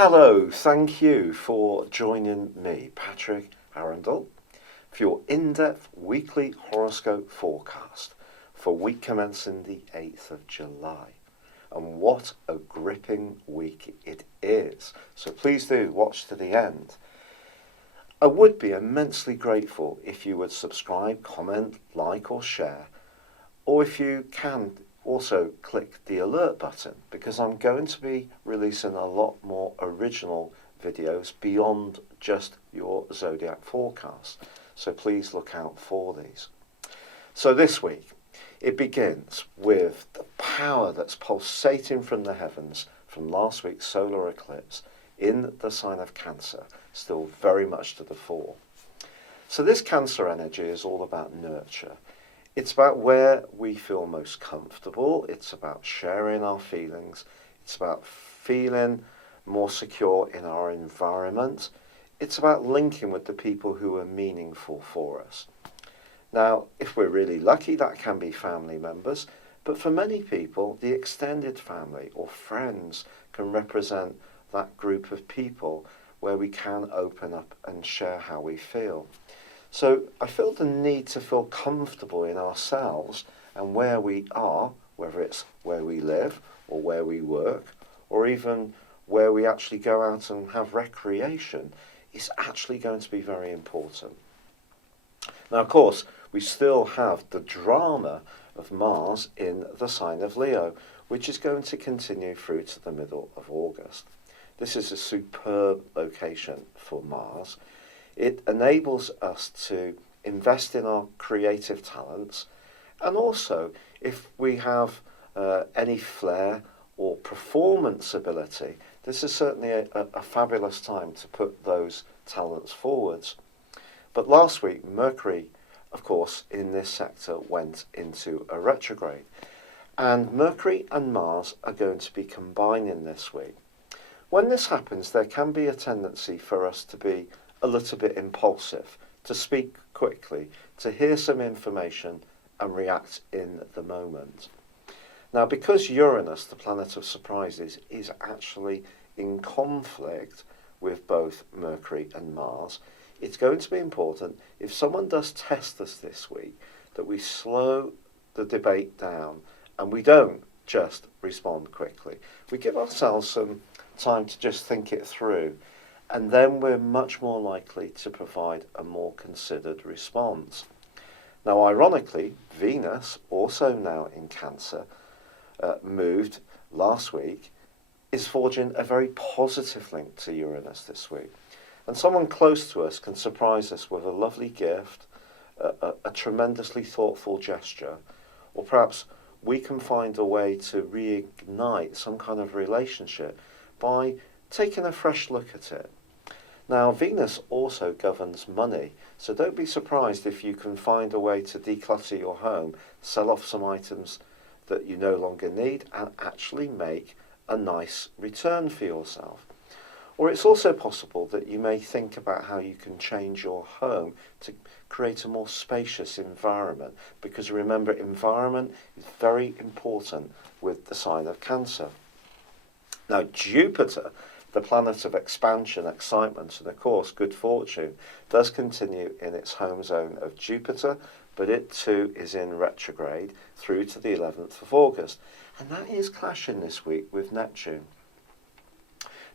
Hello, thank you for joining me, Patrick Arundell, for your in-depth weekly horoscope forecast for week commencing the 8th of July. And what a gripping week it is. So please do watch to the end. I would be immensely grateful if you would subscribe, comment, like or share, or if you can also click the alert button, because I'm going to be releasing a lot more original videos beyond just your Zodiac forecast. So please look out for these. So this week, it begins with the power that's pulsating from the heavens from last week's solar eclipse in the sign of Cancer, still very much to the fore. So this Cancer energy is all about nurture. It's about where we feel most comfortable. It's about sharing our feelings. It's about feeling more secure in our environment. It's about linking with the people who are meaningful for us. Now, if we're really lucky, that can be family members, but for many people, the extended family or friends can represent that group of people where we can open up and share how we feel. So I feel the need to feel comfortable in ourselves and where we are, whether it's where we live or where we work, or even where we actually go out and have recreation, is actually going to be very important. Now, of course, we still have the drama of Mars in the sign of Leo, which is going to continue through to the middle of August. This is a superb location for Mars. It enables us to invest in our creative talents, and also if we have any flair or performance ability, this is certainly a fabulous time to put those talents forwards. But last week, Mercury, of course, in this sector went into a retrograde, and Mercury and Mars are going to be combining this week. When this happens, there can be a tendency for us to be a little bit impulsive, to speak quickly, to hear some information and react in the moment. Now, because Uranus, the planet of surprises, is actually in conflict with both Mercury and Mars, it's going to be important, if someone does test us this week, that we slow the debate down and we don't just respond quickly. We give ourselves some time to just think it through, and then we're much more likely to provide a more considered response. Now, ironically, Venus, also now in Cancer, moved last week, is forging a very positive link to Uranus this week. And someone close to us can surprise us with a lovely gift, a tremendously thoughtful gesture, or perhaps we can find a way to reignite some kind of relationship by taking a fresh look at it. Now, Venus also governs money, so don't be surprised if you can find a way to declutter your home, sell off some items that you no longer need, and actually make a nice return for yourself. Or it's also possible that you may think about how you can change your home to create a more spacious environment, because remember, environment is very important with the sign of Cancer. Now, Jupiter, the planet of expansion, excitement, and of course good fortune, does continue in its home zone of Jupiter, but it too is in retrograde through to the 11th of August. And that is clashing this week with Neptune.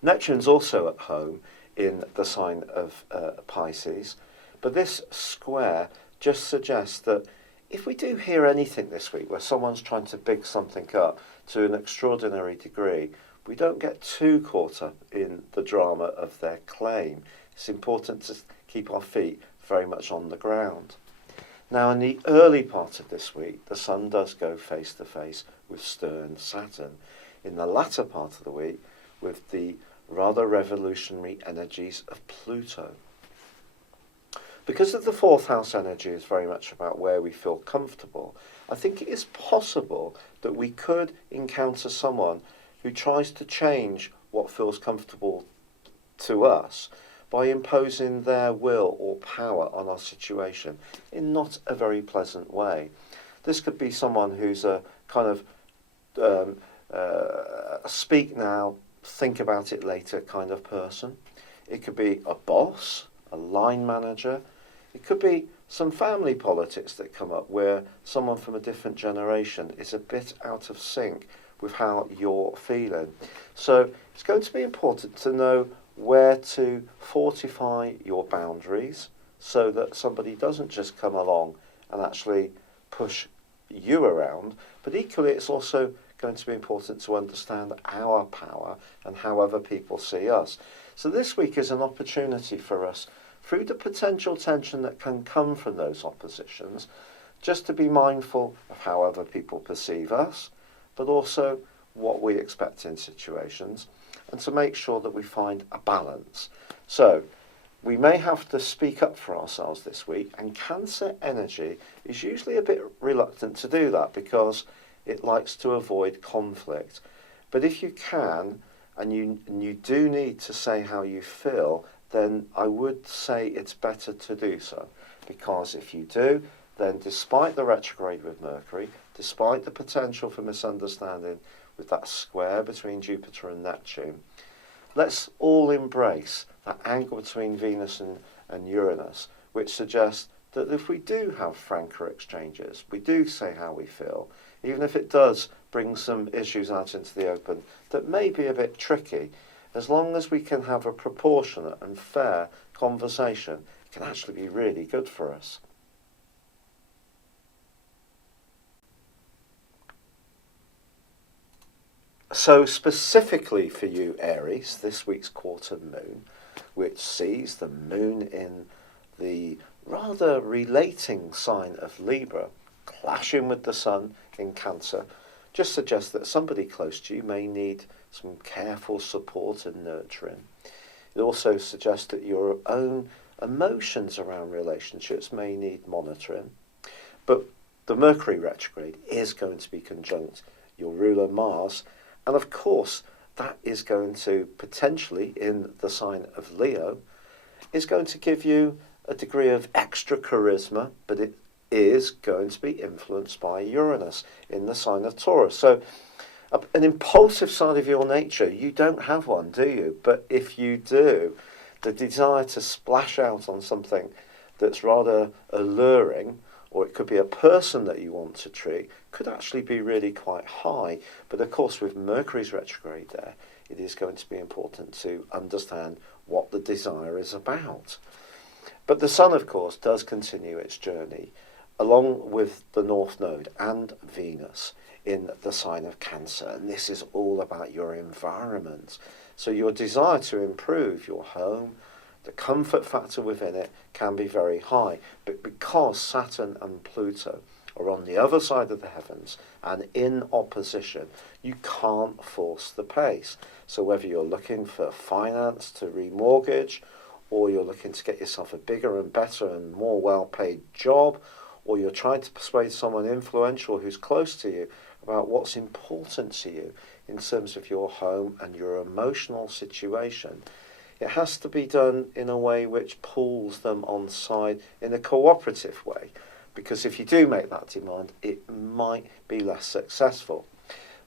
Neptune's also at home in the sign of Pisces, but this square just suggests that if we do hear anything this week where someone's trying to big something up to an extraordinary degree, we don't get too caught up in the drama of their claim. It's important to keep our feet very much on the ground. Now, in the early part of this week, the Sun does go face to face with stern Saturn. In the latter part of the week, with the rather revolutionary energies of Pluto. Because of the fourth house energy is very much about where we feel comfortable, I think it is possible that we could encounter someone who tries to change what feels comfortable to us by imposing their will or power on our situation in not a very pleasant way. This could be someone who's a kind of speak now, think about it later kind of person. It could be a boss, a line manager. It could be some family politics that come up where someone from a different generation is a bit out of sync with how you're feeling. So it's going to be important to know where to fortify your boundaries so that somebody doesn't just come along and actually push you around, but equally it's also going to be important to understand our power and how other people see us. So this week is an opportunity for us, through the potential tension that can come from those oppositions, just to be mindful of how other people perceive us, but also what we expect in situations, and to make sure that we find a balance. So we may have to speak up for ourselves this week, and Cancer energy is usually a bit reluctant to do that because it likes to avoid conflict. But if you can, and you do need to say how you feel, then I would say it's better to do so. Because if you do, then despite the retrograde with Mercury, despite the potential for misunderstanding with that square between Jupiter and Neptune, let's all embrace that angle between Venus and Uranus, which suggests that if we do have franker exchanges, we do say how we feel, even if it does bring some issues out into the open that may be a bit tricky, as long as we can have a proportionate and fair conversation, it can actually be really good for us. So specifically for you, Aries, this week's quarter moon, which sees the moon in the rather relating sign of Libra, clashing with the sun in Cancer, just suggests that somebody close to you may need some careful support and nurturing. It also suggests that your own emotions around relationships may need monitoring. But the Mercury retrograde is going to be conjunct your ruler Mars, and of course that is going to potentially, in the sign of Leo, is going to give you a degree of extra charisma, but it is going to be influenced by Uranus in the sign of Taurus. So an impulsive side of your nature, you don't have one, do you? But if you do, the desire to splash out on something that's rather alluring, or it could be a person that you want to treat, could actually be really quite high. But of course, with Mercury's retrograde there, it is going to be important to understand what the desire is about. But the Sun, of course, does continue its journey, along with the North Node and Venus in the sign of Cancer. And this is all about your environment. So your desire to improve your home, the comfort factor within it can be very high. But because Saturn and Pluto are on the other side of the heavens and in opposition, you can't force the pace. So whether you're looking for finance to remortgage, or you're looking to get yourself a bigger and better and more well-paid job, or you're trying to persuade someone influential who's close to you about what's important to you in terms of your home and your emotional situation, it has to be done in a way which pulls them on side in a cooperative way, because if you do make that demand, it might be less successful.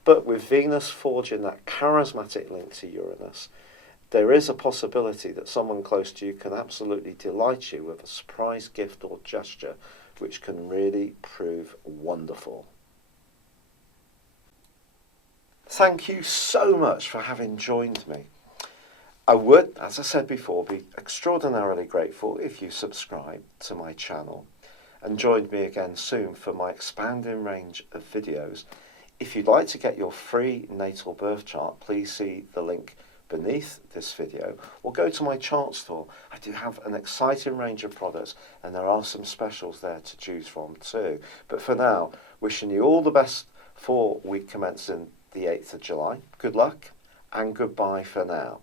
But with Venus forging that charismatic link to Uranus, there is a possibility that someone close to you can absolutely delight you with a surprise gift or gesture, which can really prove wonderful. Thank you so much for having joined me. I would, as I said before, be extraordinarily grateful if you subscribe to my channel and joined me again soon for my expanding range of videos. If you'd like to get your free natal birth chart, please see the link beneath this video, or go to my chart store. I do have an exciting range of products, and there are some specials there to choose from too. But for now, wishing you all the best for week commencing the 8th of July. Good luck and goodbye for now.